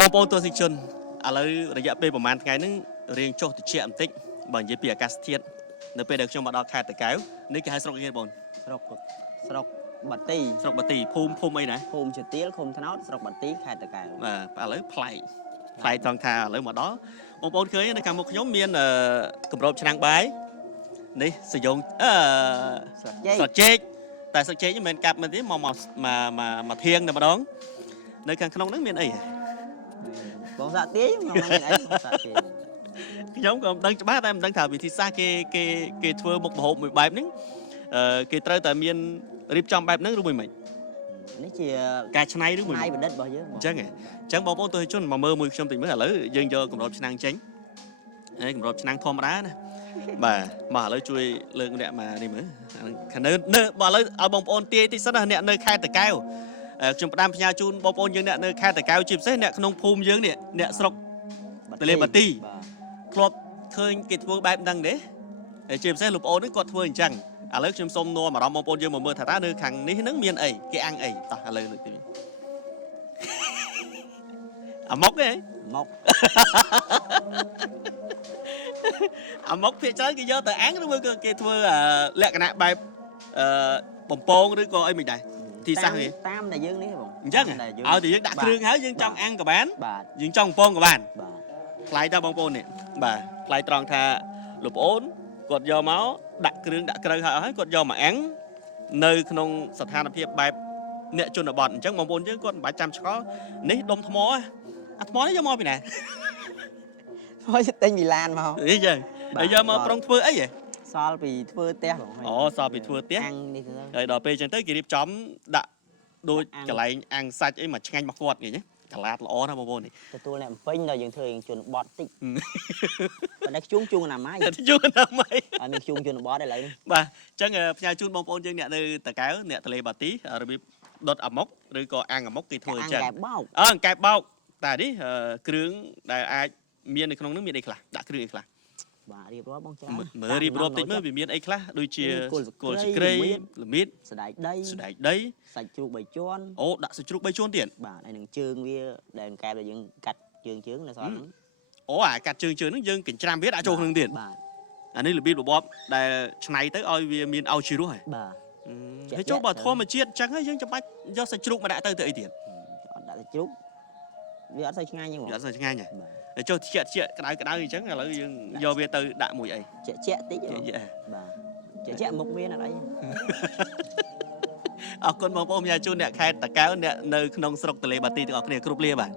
បងប្អូនទស្សនិកជនឥឡូវរយៈពេលប្រហែលថ្ងៃហ្នឹងរៀងចុះតិចបន្តិចបើនិយាយពីអាកាសធាតុនៅពេលដែលខ្ញុំមកដល់ខេត្តតាកែវនេះគេហៅស្រុកអីគេបងស្រុកបាទីស្រុកបាទីភូមិអីណាភូមិជាទៀលឃុំថ្នោតស្រុកបាទីខេត្តតាកែវបាទឥឡូវប្លែកត្រង់ថាឥឡូវមកដល់បងប្អូនឃើញនៅខាងមុខខ្ញុំមានគម្របឆ្នាំងបាយនេះសយងស្លឹកចេកតែស្លឹកចេកនេះមិនមែនកាប់មិនទេមកធៀងតែម្ដងនៅខាងក្នុងហ្នឹងមានអីបងសាក់ទាយក្នុងហ្នឹងមានអីសាក់ទាយខ្ញុំក៏មិនដឹងច្បាស់តែមិនដឹងថាវិធីសាស្ត្រគេធ្វើមុខម្ហូបមួយបែបហ្នឹងគេត្រូវតែមានរៀបចំបែបហ្នឹងឬមួយមិននេះជាការច្នៃឬមួយច្នៃបណ្ឌិតរបស់យើងអញ្ចឹងបងប្អូនទស្សនិកជនមកមើលមួយខ្ញុំតិចមើលឥឡូវយើងយកគម្របឆ្នាំងចេញគម្របឆ្នាំងធម្មតាណាបាទមកឥឡូវជួយលើកអ្នកមកនេះមើលខាងនៅបើឥឡូវឲ្យបងប្អូនទាយតិចសិនណាអ្នកនៅខេត្តតាកែវខ្ញុំផ្ដាំផ្ញើជូនបងប្អូនយើងអ្នកនៅខេត្តតាកែវជាពិសេសអ្នកក្នុងភូមិយើងនេះអ្នកស្រុកទលេបាទីធ្លាប់ឃើញគេធ្វើបែបហ្នឹងទេជាពិសេសលោកប្អូនហ្នឹងគាត់ធ្វើអញ្ចឹងឥឡូវខ្ញុំសូមនាំអារម្មណ៍បងប្អូនយើងមកមើលថាតើនៅខាងនេះហ្នឹងមានអីគេអាំងអីតោះឥឡូវលើកទីអាមុកទេមុកអាមុកភាគច្រើនគេយកទៅអាំងឬក៏គេធ្វើលក្ខណៈបែបបំពងឬក៏អីមិនដែរទីសាសគេតាមតែយើងនេះបងអញ្ចឹងឲ្យតែយើងដាក់គ្រឿងហើយយើងចង់អាំងក៏បានយើងចង់បំពងក៏បានបាទថ្លៃតើបងប្អូននេះបាទថ្លៃត្រង់ថាលោកប្អូនគាត់យកមកដាក់គ្រឿងដាក់ក្រូវហើយគាត់យកមកអាំងនៅក្នុងស្ថានភាពបែបអ្នកជនបទអញ្ចឹងបងប្អូនយើងគាត់មិនបាច់ចាំឆ្កល់នេះដុំថ្មអាថ្មនេះយកមកពីណាហើយទិញពីឡានមកនេះចឹងហើយយកមកប្រុងធ្វើអីហ៎សល់ពីធ្វើផ្ទះបងអូសល់ពីធ្វើផ្ទះអាំងនេះទៅហើយដល់ពេលចឹងទៅគេរៀបចំដាក់ដូចកន្លែងអាំងសាច់អីមកឆ្ងាញ់មកគាត់នេះកឡាតល្អណាស់បងប្អូននេះទទួលអ្នកពេញដល់យើងធ្វើយើងជន់បត់តិចបើតែជួងអនាម័យជួងអនាម័យអត់មានជួងជន់បត់ទេឥឡូវនេះបាទអញ្ចឹងផ្ញើជូនបងប្អូនយើងអ្នកនៅតាកែវអ្នកទលេបាទីរបៀបដុតអាមុកឬក៏អាំងអាមុកគេធ្វើអញ្ចឹងអង្កែបបោកតែនេះគ្រឿងដែលអាចមាននៅក្នុងនោះមានអីខ្លះដាក់គ្រឿងអីខ្លះបាទរៀបរាប់បងច្រើនមើលរៀបរាប់តិចមើលវាមានអីខ្លះដូចជាគល់ស្ក្រៃល្មៀតសណ្ដែកដីសាច់ជ្រូក3ជាន់អូដាក់សាច់ជ្រូក3ជាន់ទៀតបាទហើយនឹងជើងវាដែលកែបដែលយើងកាត់ជើងនៅសល់ហ្នឹងអូអាកាត់ជើងហ្នឹងយើងចិញ្ច្រាំវាដាក់ចូលក្នុងទៀតបាទអានេះរបៀបរបបដែលឆ្នៃទៅឲ្យវាមានឲ្យជីរសហ៎បាទហើយចូលបើធម្មជាតិអញ្ចឹងហើយយើងចាំបាច់យកសាច់ជ្រូកមកដាក់ទៅអីទៀតអត់ដាក់សាច់ជ្រូកវាអត់សូវឆ្ងាញ់ទេបងវាអត់សូវឆ្ងាញ់ទេចូលតិចក្តៅអញ្ចឹងឥឡូវយើងយកវាទៅដាក់មួយអីជាក់តិចបាទជាក់មុខវាអត់អីអរគុណបងប្អូនញ៉ាំជូនអ្នកខេត្តតាកែវអ្នកនៅក្នុងស្រុកទលេបាទីទាំងអស់គ្នាគ្រប់លាបាទ